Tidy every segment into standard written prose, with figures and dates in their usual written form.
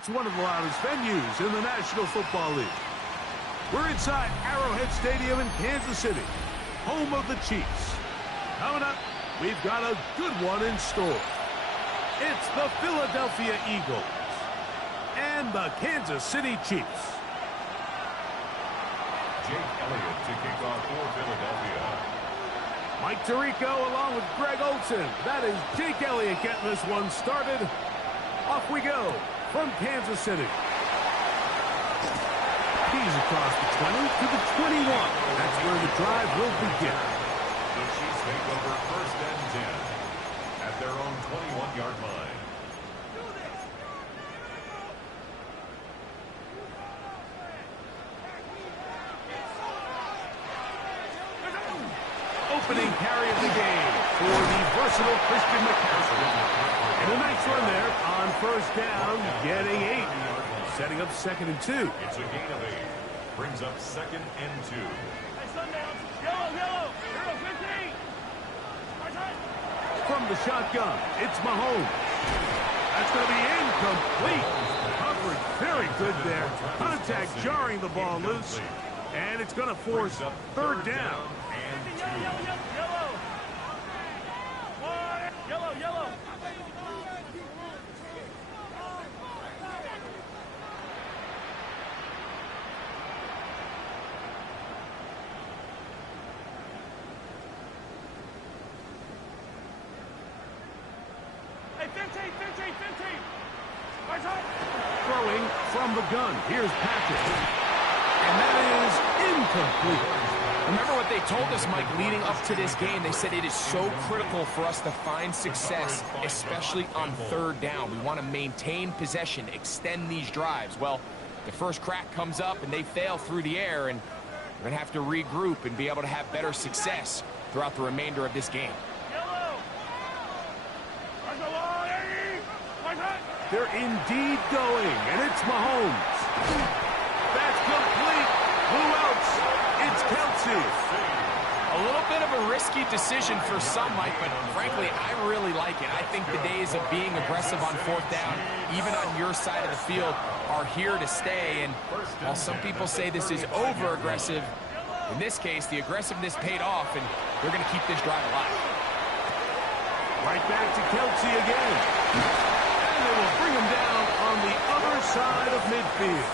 It's one of the loudest venues in the National Football League. We're inside Arrowhead Stadium in Kansas City, home of the Chiefs. Coming up, we've got a good one in store. It's the Philadelphia Eagles and the Kansas City Chiefs. Jake Elliott to kick off for Philadelphia. Mike Tirico along with Greg Olsen. That is Jake Elliott getting this one started. Off we go from Kansas City. He's across the 20 to the 21. That's where the drive will begin. The Chiefs take over first and 10 at their own 21-yard line. Opening carry of the game for the versatile Christian McCaffrey. And a nice run there on first down, getting 8. Setting up 2nd and 2. It's a gain of 8. Brings up 2nd and 2. From the shotgun, it's Mahomes. That's going to be incomplete. Coverage very good there. Contact jarring the ball loose. And it's going to force 3rd down. Yellow. Hey, 15. Throwing from the gun. Here's Patrick. And that is incomplete. Remember what they told us, Mike, leading up to this game. They said it is so critical for us to find success, especially on 3rd down. We want to maintain possession, extend these drives. Well, the first crack comes up and they fail through the air, and we're going to have to regroup and be able to have better success throughout the remainder of this game. They're indeed going, and it's Mahomes. That's complete. Who else? It's Kelce. A little bit of a risky decision for some, Mike, but frankly, I really like it. I think the days of being aggressive on 4th down, even on your side of the field, are here to stay. And while some people say this is over-aggressive, in this case, the aggressiveness paid off, and they're going to keep this drive alive. Right back to Kelce again. And they will bring him down on the other side of midfield.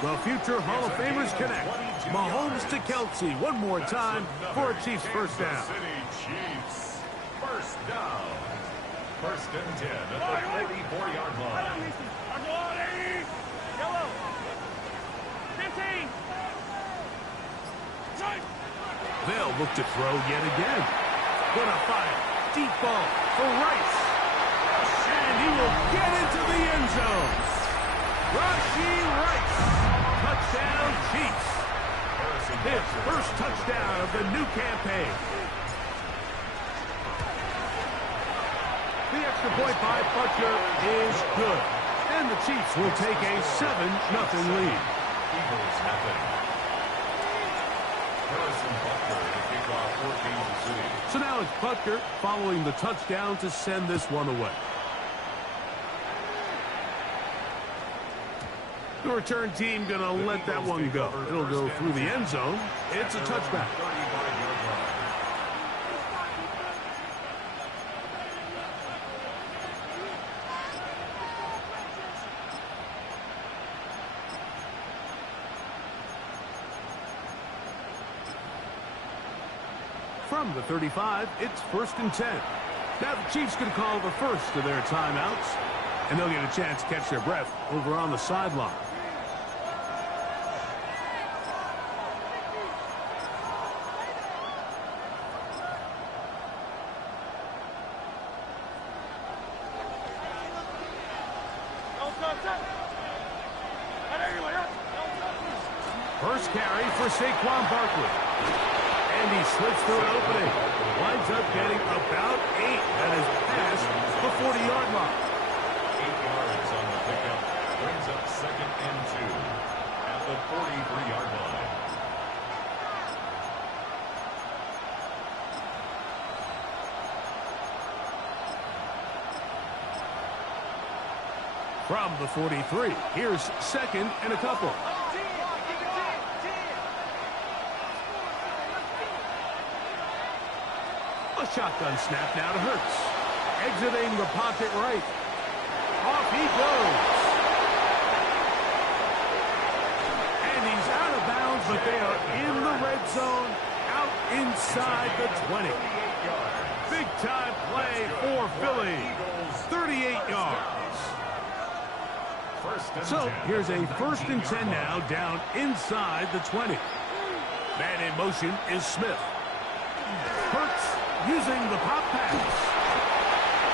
The future Hall of Famers connect. Mahomes to Kelce one more time for a Chiefs first down. Chiefs first down. 1st and 10 at the 44-yard line. Yellow. 15. They'll look to throw yet again. Gonna fire. Deep ball for Rice. And he will get into the end zone. Rashee Rice. Touchdown, Chiefs. His first touchdown of the new campaign. The extra point by Butker is good. And the Chiefs will take a 7-0 lead. Eagles nothing. Harrison Butker to kick off for Kansas City. So now it's Butker following the touchdown to send this one away. The return team going to let that one go. It'll go through the end zone. It's a touchback. From the 35, it's 1st and 10. Now the Chiefs can call the first of their timeouts, and they'll get a chance to catch their breath over on the sideline. First carry for Saquon Barkley. And he slips through an opening. Winds up getting about 8. That is past the 40-yard line. 8 yards on the pickup. Brings up 2nd and 2 at the 43-yard line. From the 43, here's second and a couple. A shotgun snap now to Hurts. Exiting the pocket right. Off he goes. And he's out of bounds, but they are in the red zone, out inside the 20. Big-time play for Philly. 38 yards. So here's a 1st and 10 now, down inside the 20. Man in motion is Smith. Hurts using the pop pass.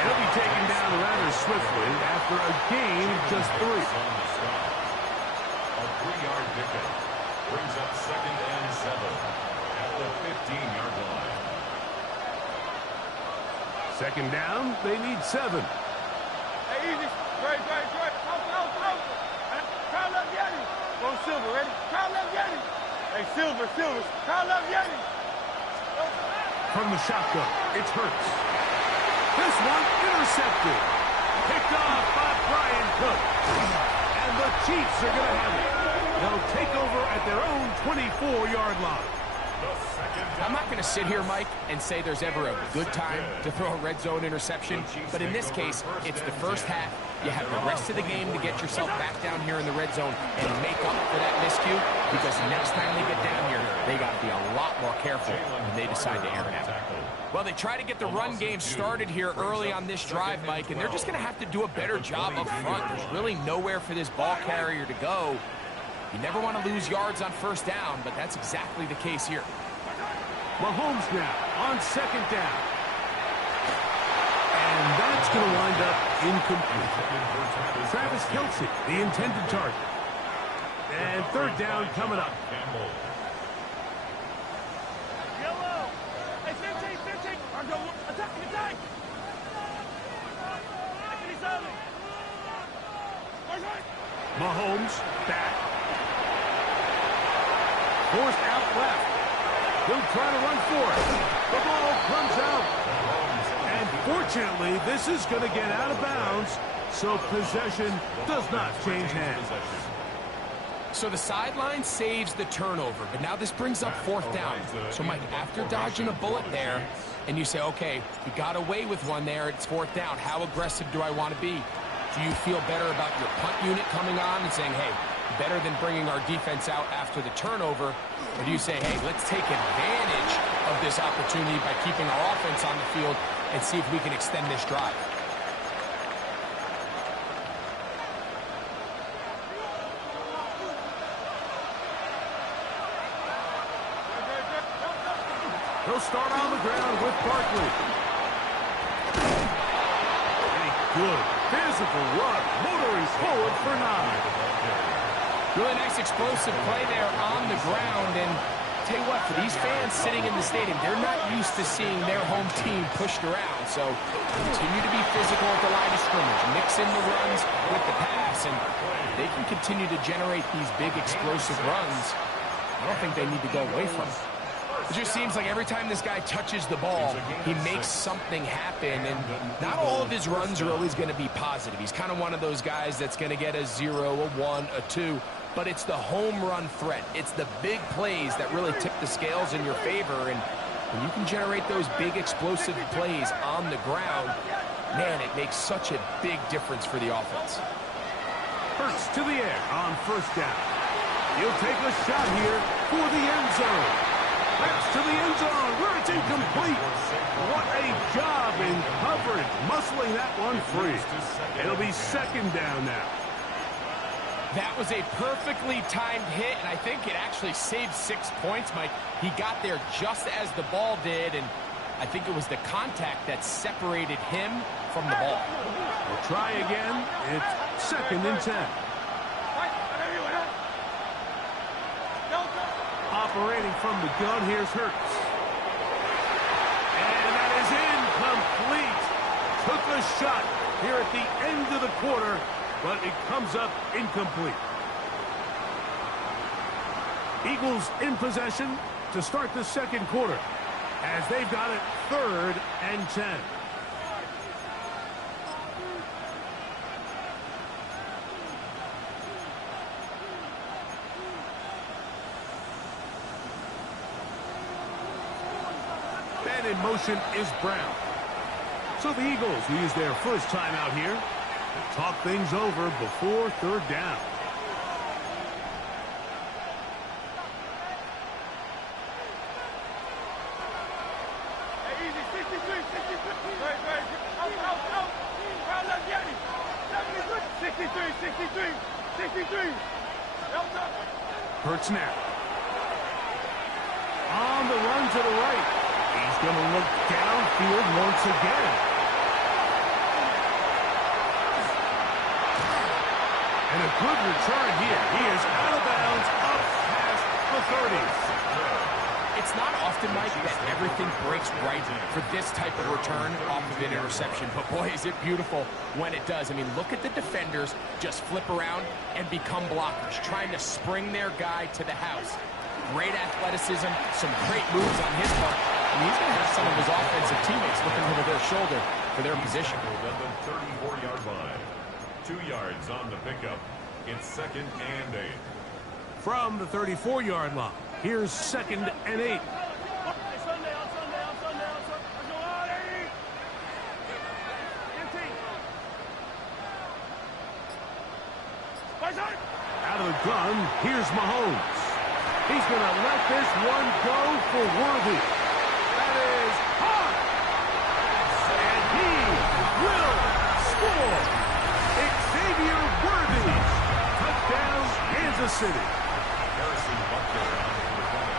He'll be taken down rather swiftly after a gain of just 3. A 3-yard pickup brings up 2nd and 7 at the 15-yard line. 2nd down, they need 7. Hey, easy. Great. Out. Kyle left Yeti. Go Silver, ready? Kyle left Yeti. Hey, Silver. Kyle left Yeti. From the shotgun, it's Hurts. This one intercepted. Picked off by Brian Cook. And the Chiefs are going to have it. They'll take over at their own 24-yard line. I'm not going to sit here, Mike, and say there's ever a good time to throw a red zone interception, but in this case, it's the first half. You have the rest of the game to get yourself back down here in the red zone and make up for that miscue, because the next time they get down here, they got to be a lot more careful when they decide to air it out. Well, they try to get the run game started here early on this drive, Mike, and they're just going to have to do a better job up front. There's really nowhere for this ball carrier to go. You never want to lose yards on 1st down, but that's exactly the case here. Mahomes now on 2nd down. And that's going to wind up incomplete. Travis Kelce, the intended target. And 3rd down coming up. Yellow. Hey, 15. Attack. Mahomes back. Forced out left. He'll try to run for it. The ball comes out. And fortunately, this is going to get out of bounds, so possession does not change hands. So the sideline saves the turnover, but now this brings up 4th down. So, Mike, after dodging a bullet there, and you say, okay, we got away with one there, it's 4th down. How aggressive do I want to be? Do you feel better about your punt unit coming on and saying, hey, better than bringing our defense out after the turnover? Or do you say, hey, let's take advantage of this opportunity by keeping our offense on the field and see if we can extend this drive? He'll start on the ground with Barkley. A good physical run, motoring forward for 9. Really nice explosive play there on the ground. And tell you what, for these fans sitting in the stadium, they're not used to seeing their home team pushed around. So continue to be physical at the line of scrimmage. Mix in the runs with the pass, and they can continue to generate these big explosive runs. I don't think they need to go away from it. It just seems like every time this guy touches the ball, he makes something happen, and not all of his runs are always going to be positive. He's kind of one of those guys that's going to get a 0, a 1, a 2, but it's the home run threat. It's the big plays that really tip the scales in your favor, and when you can generate those big explosive plays on the ground, man, it makes such a big difference for the offense. Hurts to the air on 1st down. He'll take a shot here for the end zone. Pass to the end zone where it's incomplete. What a job in coverage, muscling that one free. It'll be 2nd down now. That was a perfectly timed hit, and I think it actually saved 6 points, Mike. He got there just as the ball did, and I think it was the contact that separated him from the ball. We'll try again. It's 2nd and 10. Operating from the gun, here's Hurts. And that is incomplete. Took a shot here at the end of the quarter, but it comes up incomplete. Eagles in possession to start the 2nd quarter, as they've got it 3rd and 10. And in motion is Brown. So the Eagles will use their first time out here to talk things over before third down. Hey, easy, 63, 63. Right, out. Crowd left, Yanni. 63. 63. Help up. Hurt snap. On the run to the right. He's going to look downfield once again. And a good return here. He is out of bounds up past the 30. It's not often, Mike, that everything breaks right for this type of return off of an interception. But boy, is it beautiful when it does. I mean, look at the defenders just flip around and become blockers, trying to spring their guy to the house. Great athleticism, some great moves on his part. And he's going to have some of his offensive teammates looking over their shoulder for their position. At the 34-yard line. 2 yards on the pickup. It's 2nd and 8. From the 34-yard line, here's 2nd and 8. Out of the gun, here's Mahomes. He's going to let this one go for Worthy. That is hot. And he will score. Xavier Worthy. Touchdown, Kansas City. Harrison Butker on the play.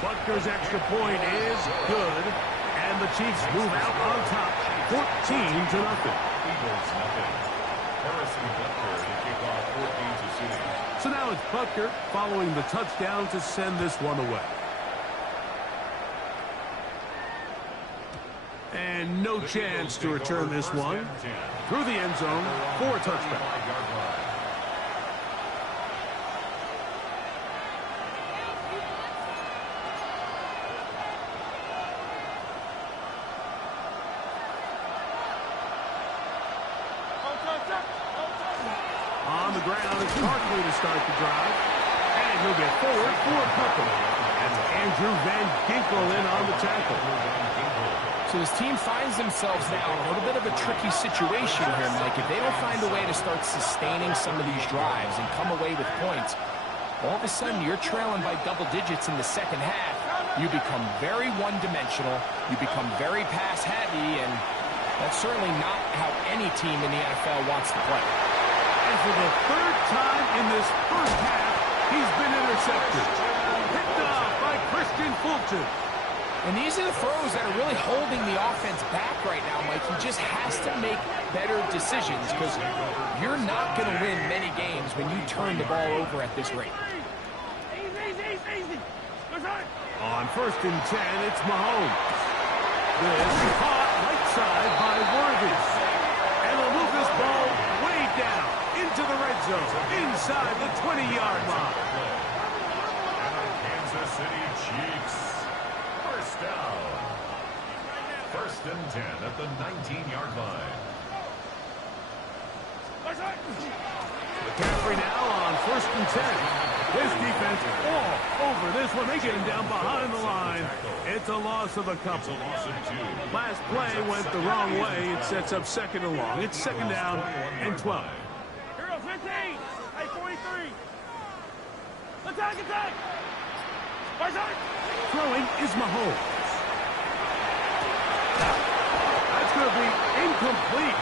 Butker's extra point is good. And the Chiefs move out on top, 14-0. Eagles nothing. Harrison Butker to kick off 14-0. So now it's Butker following the touchdown to send this one away. And no chance to return this one through the end zone for a touchdown. On the ground, it's Barkley to start the drive. And he'll get forward for a couple. That's Andrew Van Ginkel in on the tackle. So his team finds themselves now in a little bit of a tricky situation here, Mike. If they don't find a way to start sustaining some of these drives and come away with points, all of a sudden you're trailing by double digits in the second half. You become very one-dimensional. You become very pass-heavy, and that's certainly not how any team in the NFL wants to play. And for the third time in this first half, he's been intercepted. Picked off by Christian Fulton. And these are the throws that are really holding the offense back right now, Mike. He just has to make better decisions because you're not going to win many games when you turn the ball over at this rate. Easy. On 1st and 10, it's Mahomes. This caught right side by Worthy. And they'll move this ball way down into the red zone, inside the 20-yard line. Kansas City Chiefs. First down. 1st and 10 at the 19-yard line. McCaffrey now on 1st and 10. This defense all over this one. They get him down behind the line. It's a loss of a couple. Last play went the wrong way. It sets up 2nd and long. It's 2nd down and 12. Hero 15. Hey, 43. Attack. Throwing is Mahomes. That's going to be incomplete.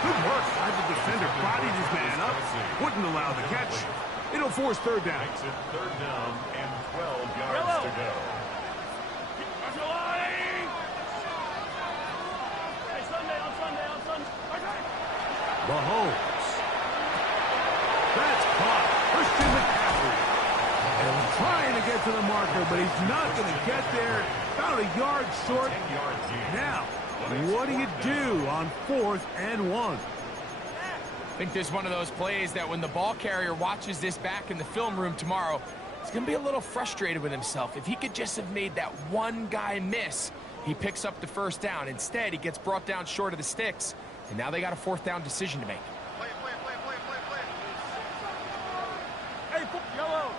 Good work by the defender. Bodied his man up. Wouldn't allow the catch. It'll force 3rd down. Makes it 3rd down and 12 yards to go. Mahomes. That's caught. Christian McCaffrey. And trying to get to the marker, but he's not going to get there. About a yard short. 10-yard gain. Now, what do you do on 4th and 1? I think there's one of those plays that when the ball carrier watches this back in the film room tomorrow, he's going to be a little frustrated with himself. If he could just have made that one guy miss, he picks up the 1st down. Instead, he gets brought down short of the sticks, and now they got a 4th down decision to make. Play. Hey, yellow.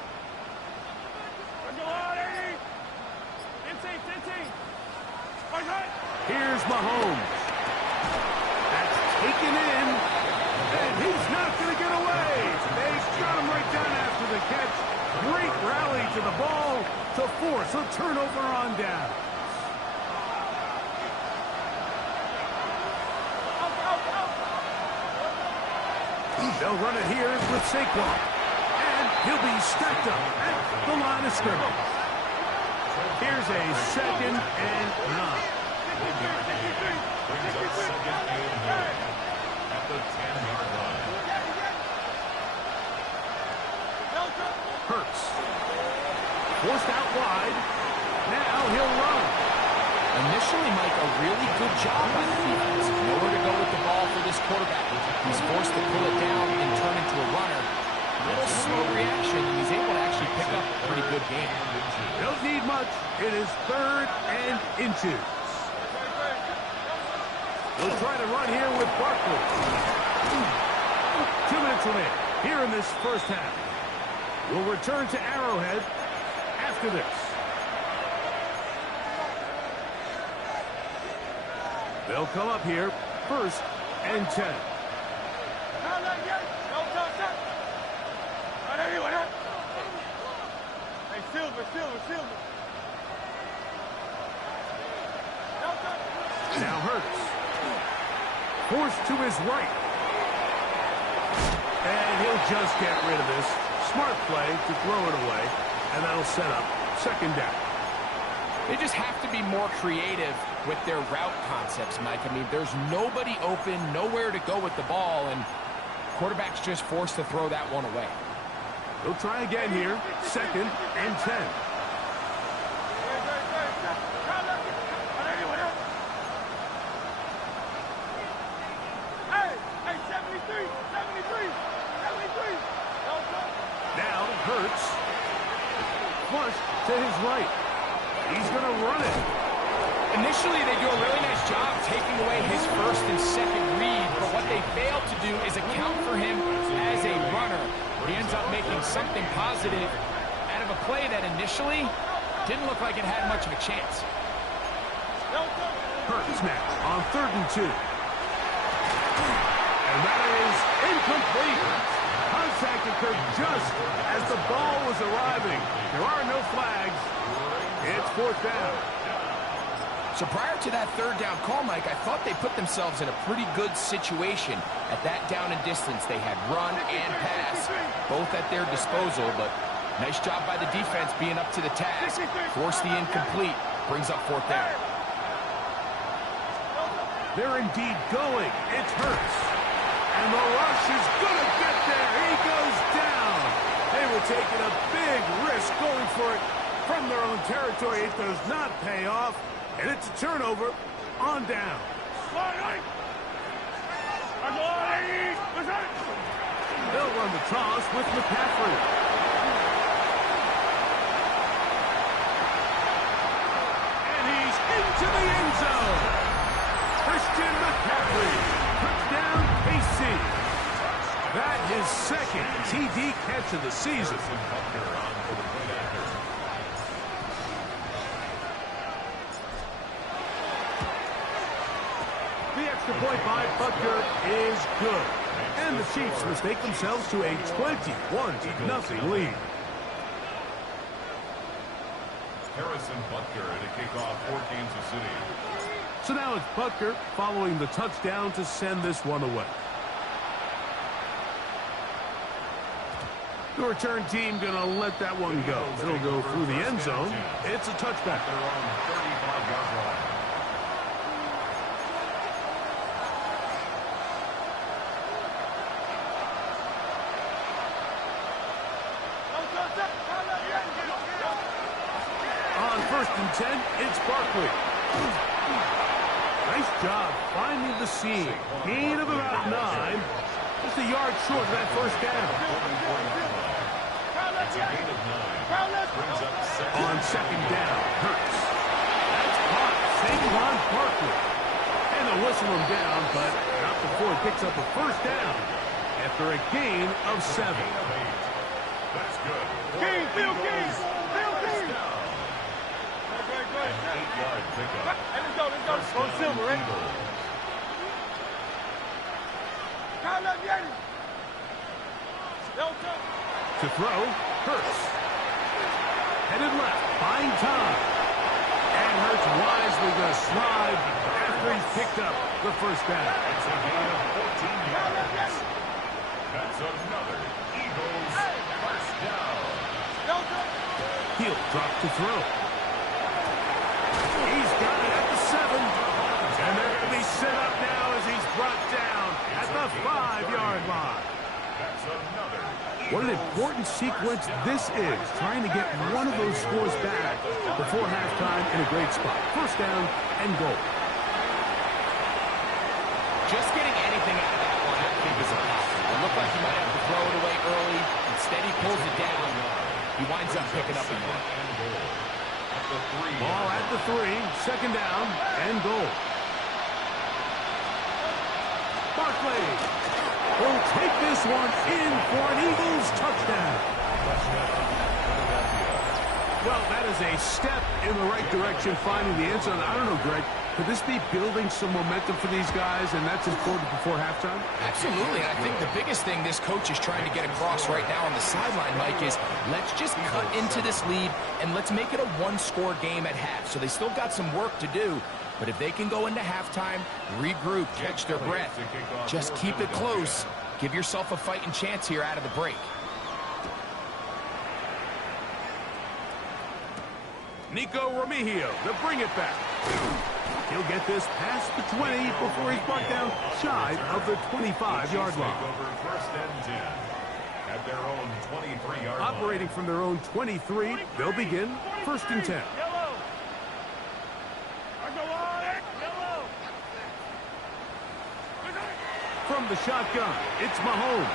Mahomes. That's taken in, and he's not going to get away. They got him right down after the catch. Great rally to the ball to force a turnover on down. They'll run it here with Saquon. And he'll be stacked up at the line of scrimmage. Here's a 2nd and 9. Brings up 2nd and 9 at the 10-yard line. Hurts. Forced out wide. Now he'll run. Initially, Mike, a really good job by the defense. Nowhere to go with the ball for this quarterback. He's forced to pull it down and turn into a runner. A little slow reaction, and he's able to actually pick up a pretty good game. Don't need much. It is 3rd and inches. We'll try to run here with Barkley. 2 minutes remaining here in this first half. We'll return to Arrowhead after this. They'll come up here, 1st and 10. Hey, Silver. Now Hurts. Forced to his right. And he'll just get rid of this. Smart play to throw it away. And that'll set up 2nd down. They just have to be more creative with their route concepts, Mike. I mean, there's nobody open, nowhere to go with the ball, and quarterback's just forced to throw that one away. They'll try again here, 2nd and 10. Now Hurts. Flush to his right. He's going to run it. Initially, they do a really nice job taking away his 1st and 2nd read, but what they fail to do is account for him as a runner. He ends up making something positive out of a play that initially didn't look like it had much of a chance. Hurts now on 3rd and 2. And that is incomplete. Contact occurred just as the ball was arriving. There are no flags. It's 4th down. So prior to that 3rd down call, Mike, I thought they put themselves in a pretty good situation. At that down and distance, they had run and pass, both at their disposal, but nice job by the defense being up to the task. Forced the incomplete, brings up 4th down. They're indeed going. It's Hurts. And the rush is going to get there. He goes down. They were taking a big risk going for it from their own territory. It does not pay off. And it's a turnover on down. They'll run the toss with McCaffrey. And he's into the end zone. Christian McCaffrey. Touchdown, KC. That is 2nd TD catch of the season. The extra point by Butker is good. And the Chiefs mistake themselves to a 21-0 lead. Harrison Butker to kick off for Kansas City. So now it's Butker following the touchdown to send this one away. The return team going to let that one go. It'll go through the end zone. It's a touchback. Their own 35-yard line. On 1st and 10, it's Barkley. Nice job finding the seam. Gain of about 9. Just a yard short of that 1st down. It's a gain of 9. Brings up 2nd. On 2nd down, Hurts. That's caught. Saquon Barkley. And they'll whistle him down, but not before he picks up a 1st down after a gain of 7. That's good. King, Phil King. An 8-yard pickup. Hey, let's go. Go Silver, ready? Kyle left, Yanni. To throw, Hurts. Headed left, buying time. And Hurts wisely going to slide after he's picked up the first down. It's a gain of 14 yards. That's another Eagles first down. He'll drop to throw. He's got it at the 7. And they're going to be set up now as he's brought down at the 5-yard line. That's another What an important sequence this is, trying to get one of those scores back before halftime in a great spot. First down and goal. Just getting anything out of that one, I think, is impossible. It looked like he might have to throw it away early. Instead, he pulls it down. He winds up picking up a yard. Ball at the 3, second down and goal. Barkley will take this one in for an Eagles touchdown. Well, that is a step in the right direction, finding the end zone. I don't know, Greg, could this be building some momentum for these guys, and that's important before halftime? Absolutely, and I think the biggest thing this coach is trying to get across right now on the sideline, Mike, is let's just cut into this lead, and let's make it a one-score game at half. So they still got some work to do, but if they can go into halftime, regroup, catch their breath, just keep it close, give yourself a fighting chance here out of the break. Nico Remigio to bring it back. He'll get this past the 20 before he's brought down shy of the 25-yard line. First and 10 at their own 23-yard line. Operating from their own 23, they'll begin first and 10. From the shotgun, it's Mahomes.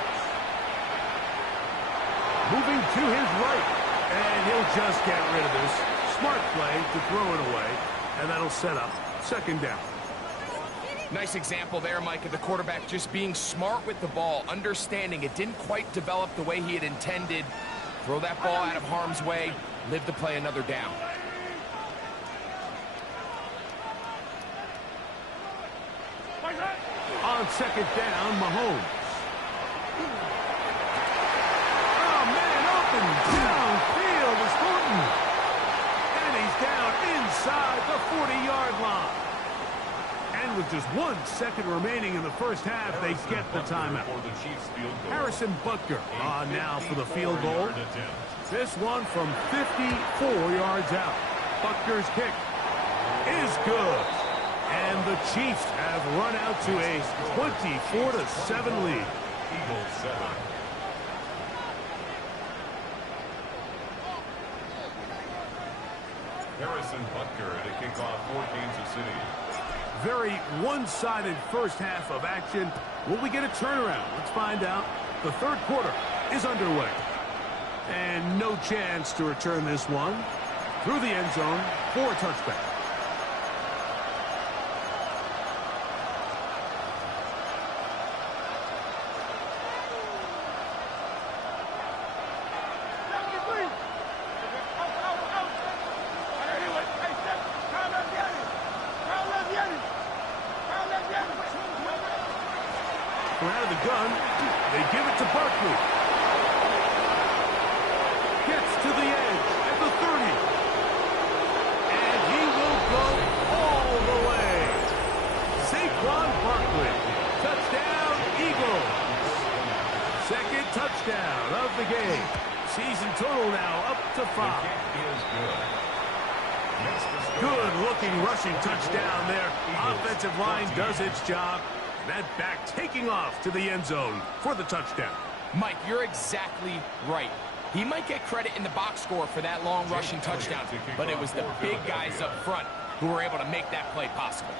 Moving to his right, and he'll just get rid of this. Smart play to throw it away, and that'll set up second down. Nice example there, Mike, of the quarterback just being smart with the ball, understanding it didn't quite develop the way he had intended. Throw that ball out of harm's way, live to play another down. On second down, Mahomes. Oh, man, open downfield is Horton. And he's down inside the 40-yard line. And with just 1 second remaining in the first half, they get the timeout. Harrison Butker on now for the field goal. This one from 54 yards out. Butker's kick is good. And the Chiefs have run out to a 24-7 lead. Eagles 7. Harrison Butker to kick off for Kansas City. Very one-sided first half of action. Will we get a turnaround? Let's find out. The third quarter is underway. And no chance to return this one through the end zone for a touchback. Out of the gun, they give it to Barkley. Gets to the edge at the 30. And he will go all the way. Saquon Barkley. Touchdown, Eagles. Second touchdown of the game. Season total now up to 5. Good-looking rushing touchdown there. Offensive line does its job. That back taking off to the end zone for the touchdown. Mike, you're exactly right. He might get credit in the box score for that long rushing touchdown, but it was the big guys up front who were able to make that play possible.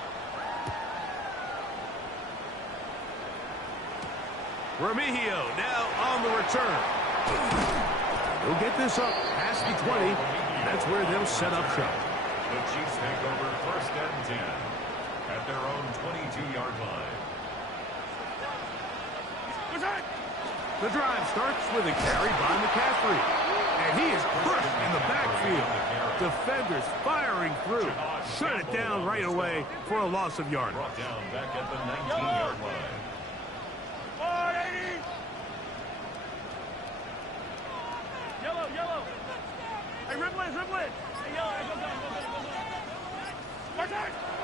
Remigio now on the return. He'll get this up past the 20. That's where they'll set up shop. The Chiefs take over first and 10 at their own 22-yard line. The drive starts with a carry by McCaffrey. And he is crushed in the backfield. defenders firing through. Shut it down right away for a loss of yardage. Brought down back at the 19-yard line. Yellow, yellow. Hey, ripple it. Hey, yellow. Hey, go.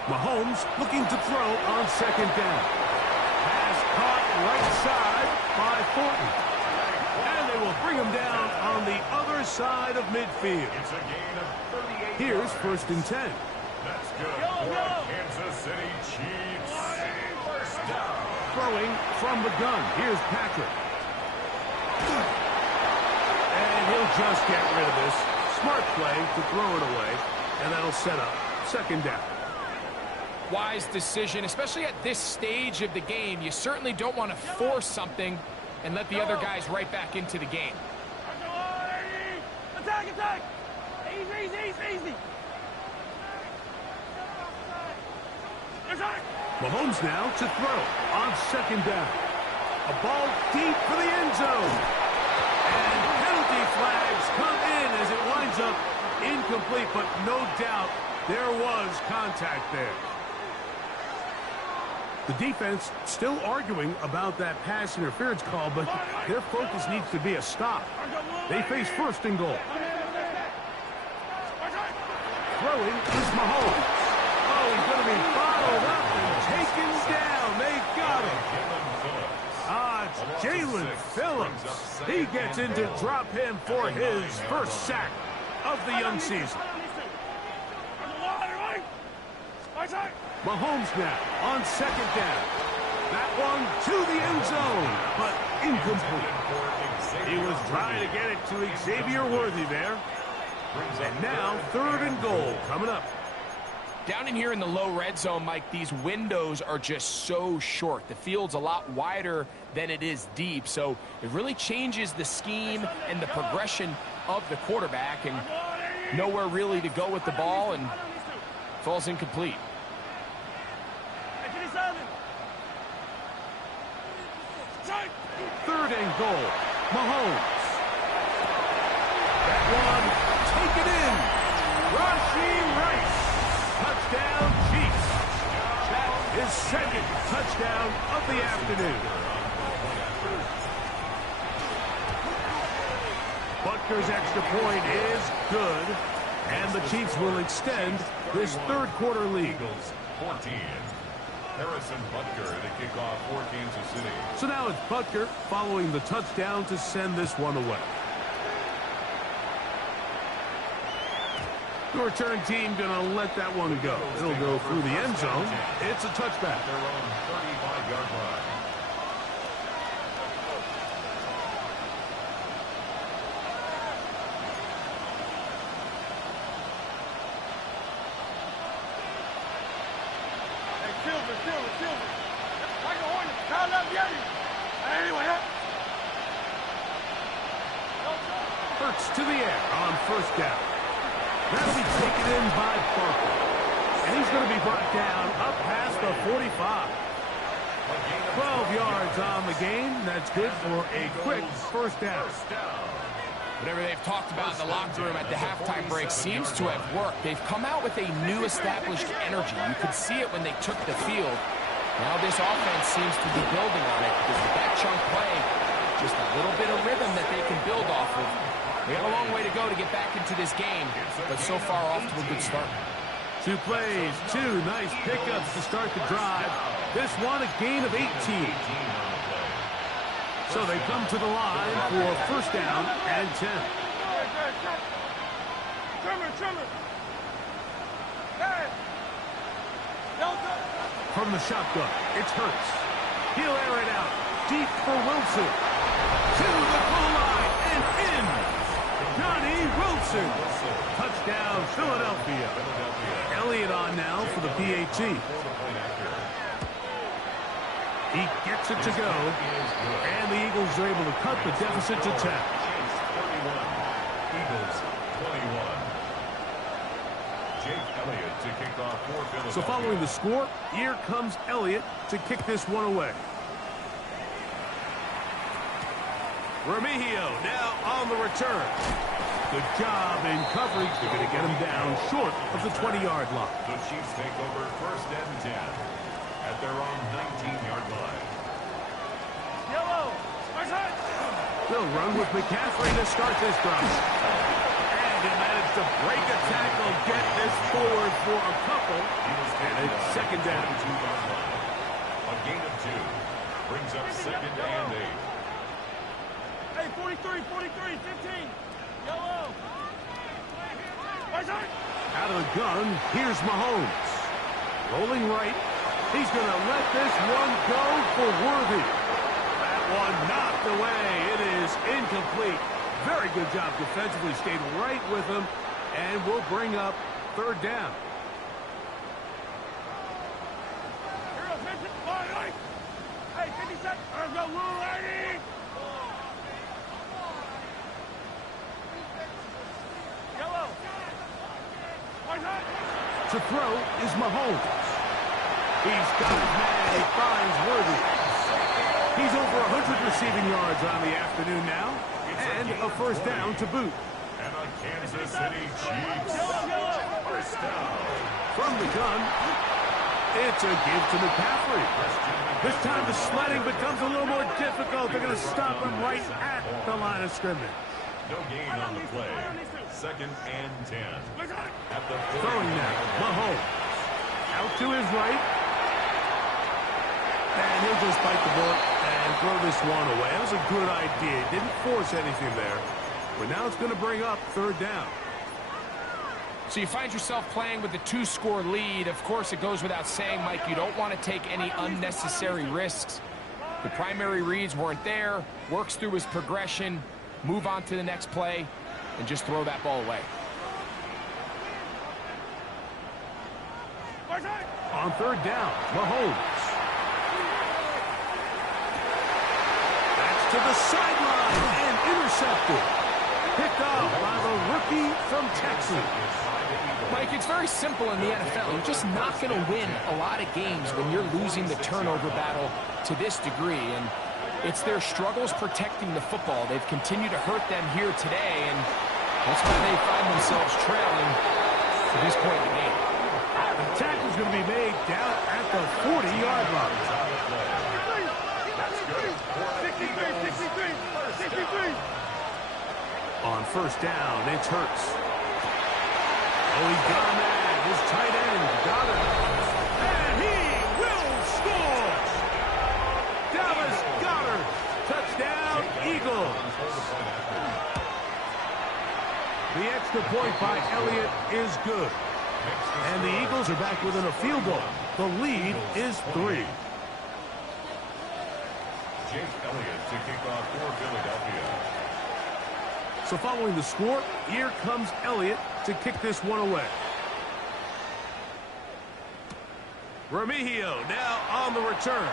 Mahomes looking to throw on second down. Pass caught right side by Thornton. And they will bring him down on the other side of midfield. It's a gain of 38 Here's yards. first and 10. That's good for Kansas City Chiefs. First down. Throwing from the gun. Here's Patrick. And he'll just get rid of this. Smart play to throw it away. And that'll set up second down. Wise decision, especially at this stage of the game. You certainly don't want to force something and let the other guys right back into the game. Attack. Easy. Mahomes now to throw on second down. A ball deep for the end zone. And penalty flags come in as it winds up incomplete, but no doubt there was contact there. The defense still arguing about that pass interference call, but their focus needs to be a stop. They face first and goal. Throwing is Mahomes. Oh, he's going to be bottled up and taken down. They got him. It's Jalen Phillips. He gets into drop him for his first sack of the young season. Mahomes now on second down. That one to the end zone, but incomplete. He was trying to get it to Xavier Worthy there. And now third and goal coming up. Down in here in the low red zone, Mike, these windows are just so short. The field's a lot wider than it is deep, so it really changes the scheme and the progression of the quarterback, and nowhere really to go with the ball, and falls incomplete. Third and goal. Mahomes. That one taken in. Rashee Rice. Touchdown, Chiefs. That is second touchdown of the afternoon. Butker's extra point is good, and the Chiefs will extend this third quarter lead. 14. Harrison Butker to kick off for Kansas City. So now it's Butker following the touchdown to send this one away. The return team going to let that one go. It'll go through the end zone. It's a touchback. Their own 35-yard line. Silver. Like a Hornet. Kyle left Yeti. Anyway. Hurts to the air on first down. That'll be taken in by Barker. And he's going to be brought down up past the 45. 12 yards on the game. That's good for a quick first down. Whatever they've talked about in the locker room at the halftime break seems to have worked. They've come out with a new established energy. You could see it when they took the field. Now this offense seems to be building on it because with that chunk play, just a little bit of rhythm that they can build off of. We have a long way to go to get back into this game, but so far off to a good start. 2 plays, 2 nice pickups to start the drive. This one a gain of 18. So they come to the line for first down and 10. Trimmer. Hey. From the shotgun, it's Hurts. He'll air it out deep for Wilson. To the goal line and in. Johnny Wilson. Touchdown, Philadelphia. Elliott on now for the PAT. He gets it to go, and the Eagles are able to cut the deficit to 10. 31. Eagles 21. Jake Elliott to kick off for Philadelphia. So following the score, here comes Elliott to kick this one away. Remigio now on the return. Good job in coverage. They're going to get him down short of the 20-yard line. The Chiefs take over 1st and 10 at their own 19-yard line. Yellow. They'll run with McCaffrey to start this drive. And he managed to break a tackle, get this forward for a couple. And it's 2nd down. A gain of 2 brings up 2nd and 8. Hey, 43, 43, 15. Yellow. Out of the gun, here's Mahomes. Rolling right. He's going to let this one go for Worthy. That one knocked away. It is incomplete. Very good job defensively. Stayed right with him. And we'll bring up 3rd down. Hey, 50 seconds. Let's go, Lou, lady. Yellow. To throw is Mahomes. He's got his man. He finds Worthy. He's over 100 receiving yards on the afternoon now. And a 1st down to boot. And a Kansas City Chiefs 1st down. From the gun, it's a give to McCaffrey. This time the sledding becomes a little more difficult. They're going to stop him right at the line of scrimmage. No gain on the play. 2nd and 10. At the Throwing now, Mahomes. Out to his right. And he'll just bite the bullet and throw this one away. That was a good idea. Didn't force anything there. But now it's going to bring up 3rd down. So you find yourself playing with a 2-score lead. Of course, it goes without saying, Mike, you don't want to take any unnecessary risks. The primary reads weren't there. Works through his progression. Move on to the next play and just throw that ball away. On 3rd down, Mahomes. That's to the sideline and intercepted. Picked off by the rookie from Texas. Mike, it's very simple in the NFL. You're just not going to win a lot of games when you're losing the turnover battle to this degree. And it's their struggles protecting the football. They've continued to hurt them here today, and that's why they find themselves trailing to this point in the game. The tackle's going to be made down at the 40-yard line. 63. On 1st down, it's Hurts. Oh, he's got a man. His tight end, Goddard. And he will score! Dallas Goddard. Touchdown, Eagles. The extra point by Elliott is good. And the Eagles are back within a field goal. The lead is 3. Jake Elliott to kick off for Philadelphia. So following the score, here comes Elliott to kick this one away. Remigio now on the return.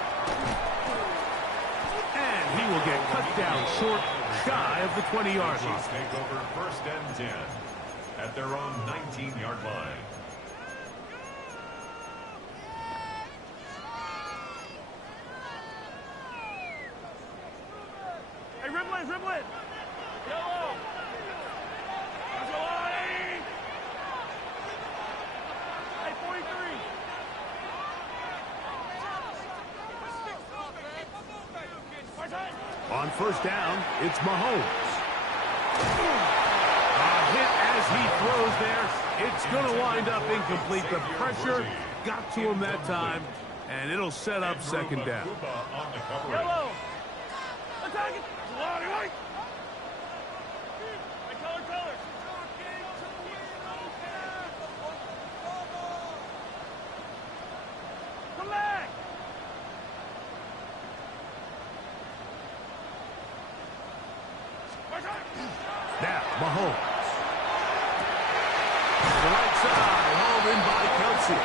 And he will get cut down short, shy of the 20-yard line. Chiefs take over 1st and 10 at their own 19-yard line. Hey, Riblet. Yellow. Let's go, Lonnie. Hey, 43. On 1st down, it's Mahomes. A hit as he throws there. It's going to wind up incomplete. The pressure got to him that time, and it'll set up 2nd down. Yellow. Attack it. Lonnie, right. Hey, color. Come back. Now, Mahomes. The right side, hauled in by Kelsey.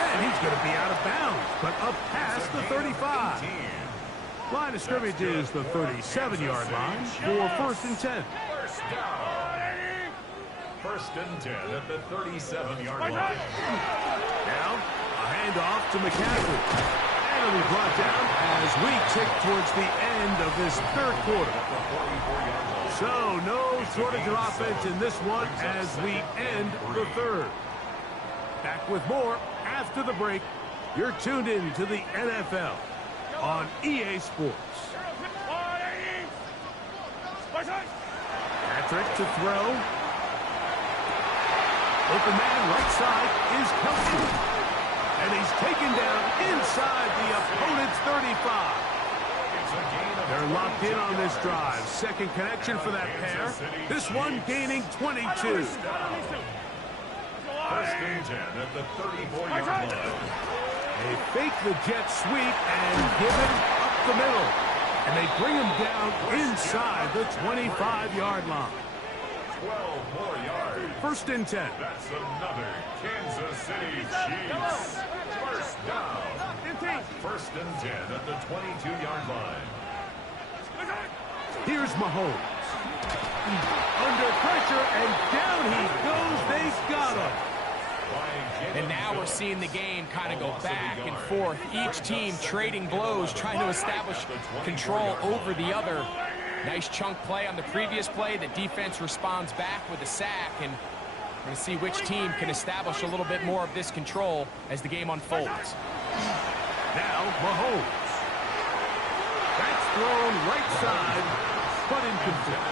And he's going to be out of bounds, but up past the 35. Line of scrimmage is the 37-yard line for 1st and 10. 1st down. 1st and 10 at the 37-yard line. Now, a handoff to McCaffrey. And finally brought down as we tick towards the end of this third quarter. So no shortage of offense in this one as we end the third. Back with more after the break. You're tuned in to the NFL on EA Sports. Patrick to throw. Open man right side is Kelce. And he's taken down inside the opponent's 35. They're locked in on this drive. Second connection for that pair. This one gaining 22. First and 10 at the 34-yard line. They fake the jet sweep and give him up the middle. And they bring him down inside the 25-yard line. 12 more yards. First and 10. That's another Kansas City Chiefs. First down. First and 10 at the 22-yard line. Here's Mahomes. Under pressure, and down he goes. They got him. And now we're seeing the game kind of go back and forth. Each team trading blows, trying to establish control over the other. Nice chunk play on the previous play. The defense responds back with a sack, and we're going to see which team can establish a little bit more of this control as the game unfolds. Now Mahomes. That's thrown right side, but incomplete.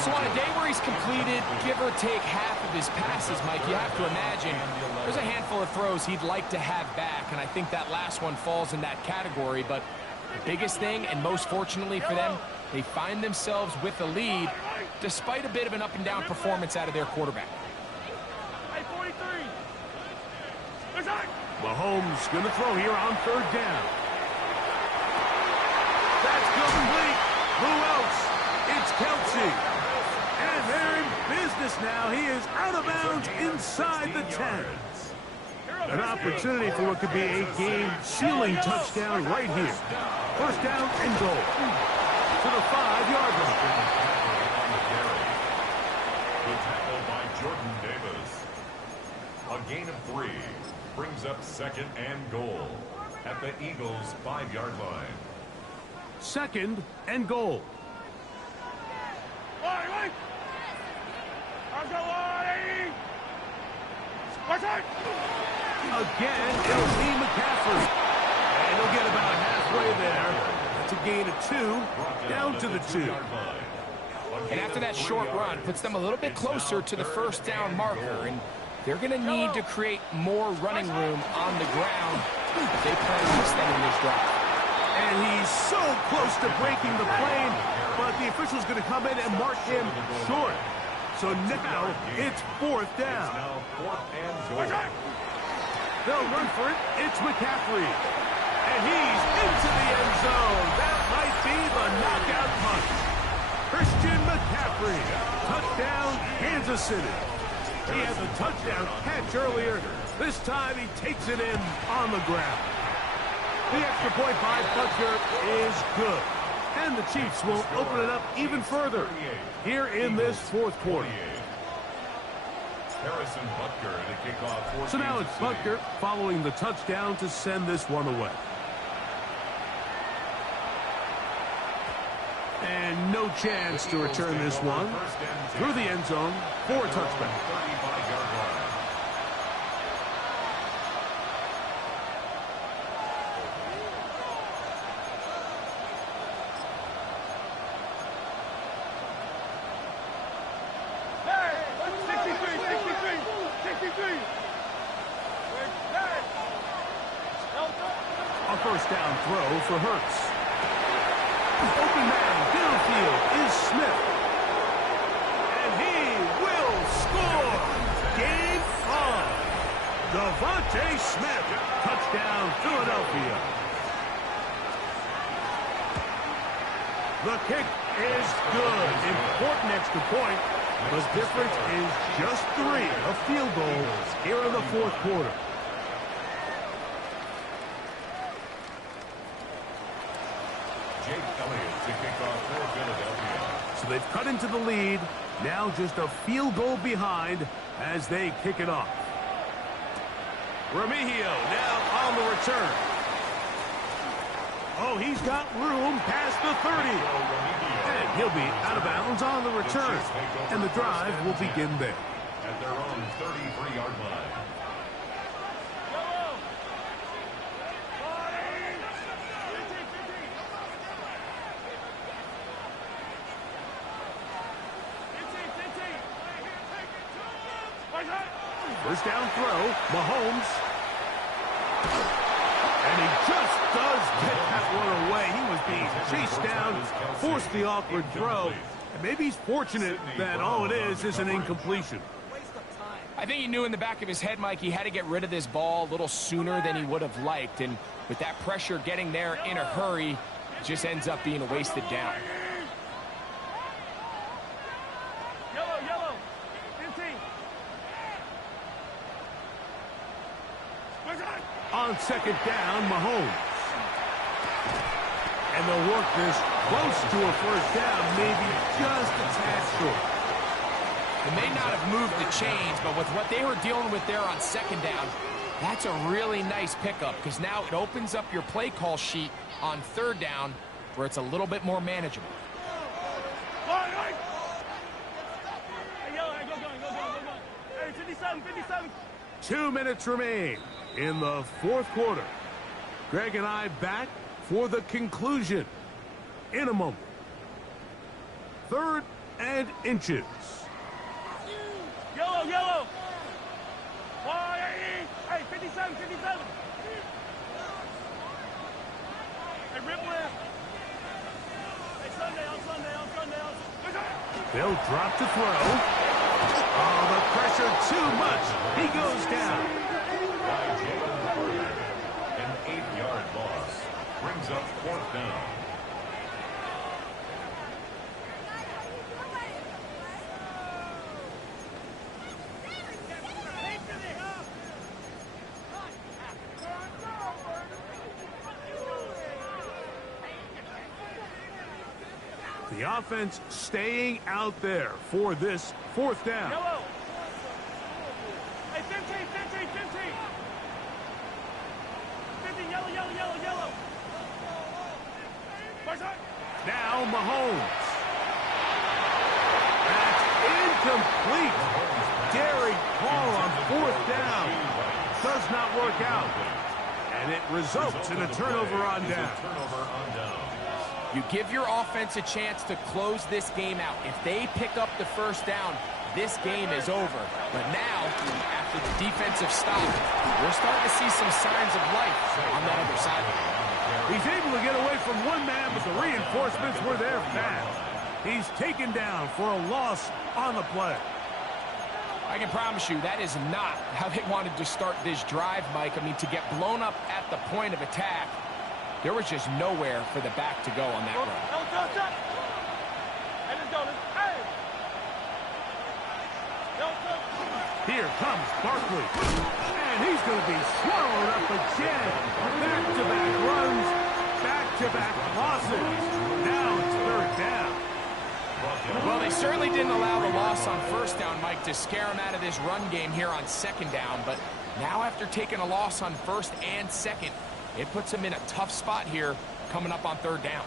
So on a day where he's completed, give or take half of his passes, Mike, you have to imagine there's a handful of throws he'd like to have back, and I think that last one falls in that category. But the biggest thing, and most fortunately for them, they find themselves with the lead despite a bit of an up-and-down performance out of their quarterback. Mahomes going to throw here on third down. That's complete. Who else? It's Kelce. And they're in business now. He is out of bounds inside the 10. An opportunity for what could be a game-sealing touchdown right here. First down and goal. To the 5-yard line. The tackle by Jordan Davis. A gain of 3 brings up second and goal at the Eagles' 5-yard line. Second and goal. Again, it'll be McCaffrey. And he'll get about halfway there. That's a gain of 2, down to the 2. And after that short run, puts them a little bit closer to the first down marker. And they're going to need to create more running room on the ground if they plan on extending this drive. And he's so close to breaking the plane, but the official's going to come in and mark him short. So now it's fourth down. Now fourth and goal. They'll run for it. It's McCaffrey. And he's into the end zone. That might be the knockout punch. Christian McCaffrey. Touchdown, Kansas City. He had the touchdown catch earlier. This time he takes it in on the ground. The extra point by Butker is good. And the Chiefs will open it up even further here in this fourth quarter. Harrison Butker to kick off. So now it's Butker following the touchdown to send this one away. And no chance to return this one through the end zone for a touchback. 35-yard line. A first down throw for Hurts. Open man downfield is Smith. And he will score. Game on. Devontae Smith. Touchdown, Philadelphia. The kick is good. Important extra point. The difference is just 3 of field goals here in the fourth quarter. Jake Elliott to kick off for Philadelphia. So they've cut into the lead. Now just a field goal behind as they kick it off. Remigio now on the return. Oh, he's got room past the 30. And he'll be out of bounds on the return. And the drive will begin there. At their own 33-yard line. First down throw, Mahomes. And he just does get that one away. He was being chased down, forced the awkward throw. And maybe he's fortunate that all it is an incompletion. I think he knew in the back of his head, Mike, he had to get rid of this ball a little sooner than he would have liked. And with that pressure getting there in a hurry, it just ends up being a wasted down. On second down, Mahomes. And they'll work this close to a first down, maybe just a tad short. They may not have moved the chains, but with what they were dealing with there on second down, that's a really nice pickup because now it opens up your play call sheet on third down where it's a little bit more manageable. Hey, 57. 2 minutes remain in the fourth quarter. Greg and I back for the conclusion in a moment. 3rd and inches. Yellow. Hey, 57. Hey, Ripple. Hey, Sunday. They'll drop to throw. Oh, the pressure too much. He goes down. An 8-yard loss brings up 4th down. The offense staying out there for this 4th down. Yellow. Hey, 15. 15, yellow. Now Mahomes. That's incomplete. Derek Hall on 4th down. Does not work out. And it results in a turnover on down. You give your offense a chance to close this game out. If they pick up the first down, this game is over. But now, after the defensive stop, we're starting to see some signs of life on that other side. He's able to get away from one man, but the reinforcements were there fast. He's taken down for a loss on the play. I can promise you that is not how they wanted to start this drive, Mike. I mean, to get blown up at the point of attack, there was just nowhere for the back to go on that run. Here comes Barkley. And he's going to be swallowed up again. Back-to-back runs, back-to-back losses. Now it's 3rd down. Well, they certainly didn't allow the loss on first down, Mike, to scare him out of this run game here on second down. But now after taking a loss on first and second, it puts him in a tough spot here coming up on 3rd down.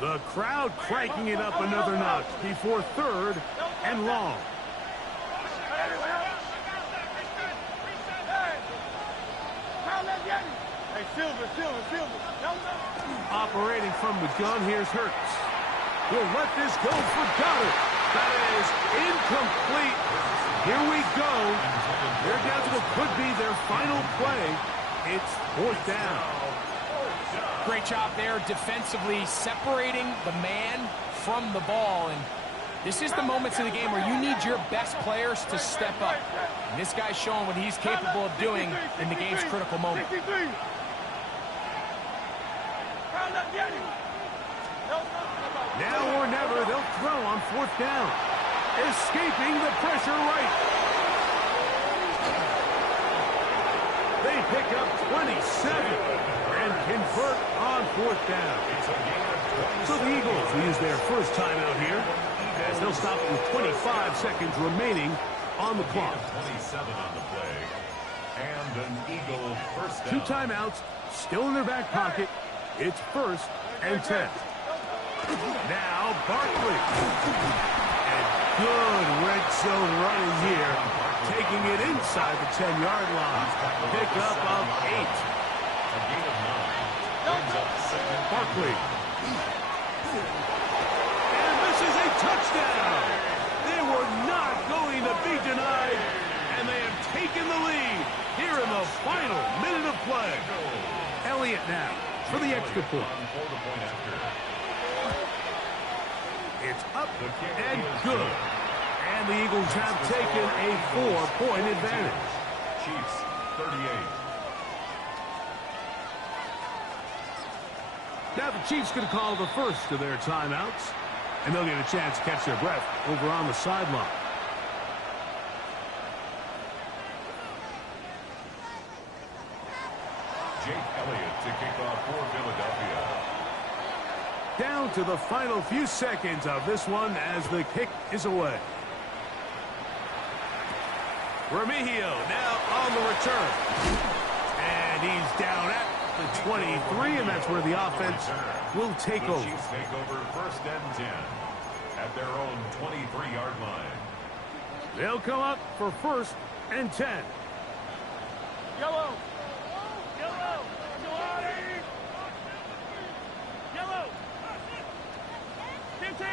The crowd cranking it up another notch before 3rd and long. Hey, Silver. Operating from the gun, here's Hurts. He'll let this go for Goddard. That is incomplete. Here we go. They're down to what could be their final play. It's 4th down. Great job there defensively, separating the man from the ball. And this is the moments of the game where you need your best players to step up. And this guy's showing what he's capable of doing in the game's critical moment. Now or never, they'll throw on 4th down. Escaping the pressure right. They pick up 27 and convert on 4th down. So the Eagles will use their first timeout here as they'll stop with 25 seconds remaining on the clock. 27 on the play. And an Eagle first down. 2 timeouts Still in their back pocket. It's 1st and 10. Now Barkley. And good red zone running here. Taking it inside the 10-yard line. Pick up of 8. A gain of 9. Brings up 2nd. Barkley. And this is a touchdown. They were not going to be denied. And they have taken the lead here in the final minute of play. Elliott now for the extra point. It's up and good. And the Eagles have taken a 4-point advantage. Chiefs 38. Now the Chiefs going to call the first of their timeouts. And they'll get a chance to catch their breath over on the sideline. Jake Elliott to kick off for Philadelphia. Down to the final few seconds of this one as the kick is away. Remigio now on the return. And he's down at the 23, and that's where the offense will take over. The Chiefs take over 1st and 10 at their own 23-yard line. They'll come up for 1st and 10. Yellow. Yellow. Yellow. 15.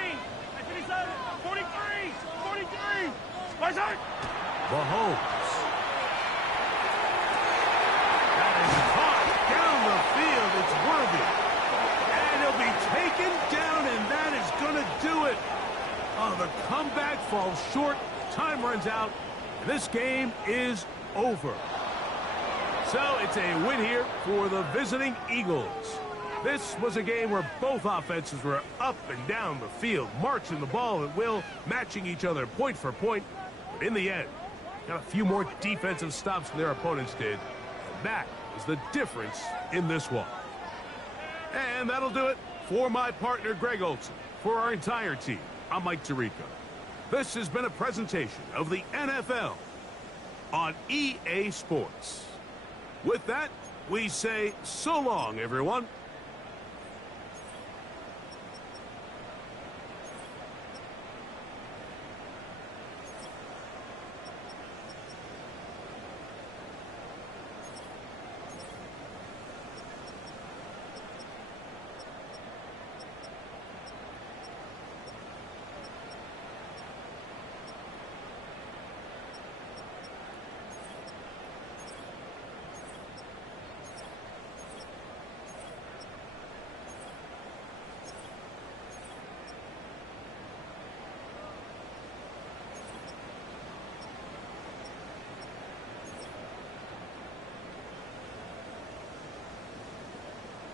57. 43. 43. My side. Mahomes. That is caught down the field. It's worthy. And he'll be taken down, and that is going to do it. Oh, the comeback falls short. Time runs out. And this game is over. So it's a win here for the visiting Eagles. This was a game where both offenses were up and down the field, marching the ball at will, matching each other point for point. But in the end, got a few more defensive stops than their opponents did. And that is the difference in this one. And that'll do it for my partner, Greg Olson. For our entire team, I'm Mike Tirico. This has been a presentation of the NFL on EA Sports. With that, we say so long, everyone.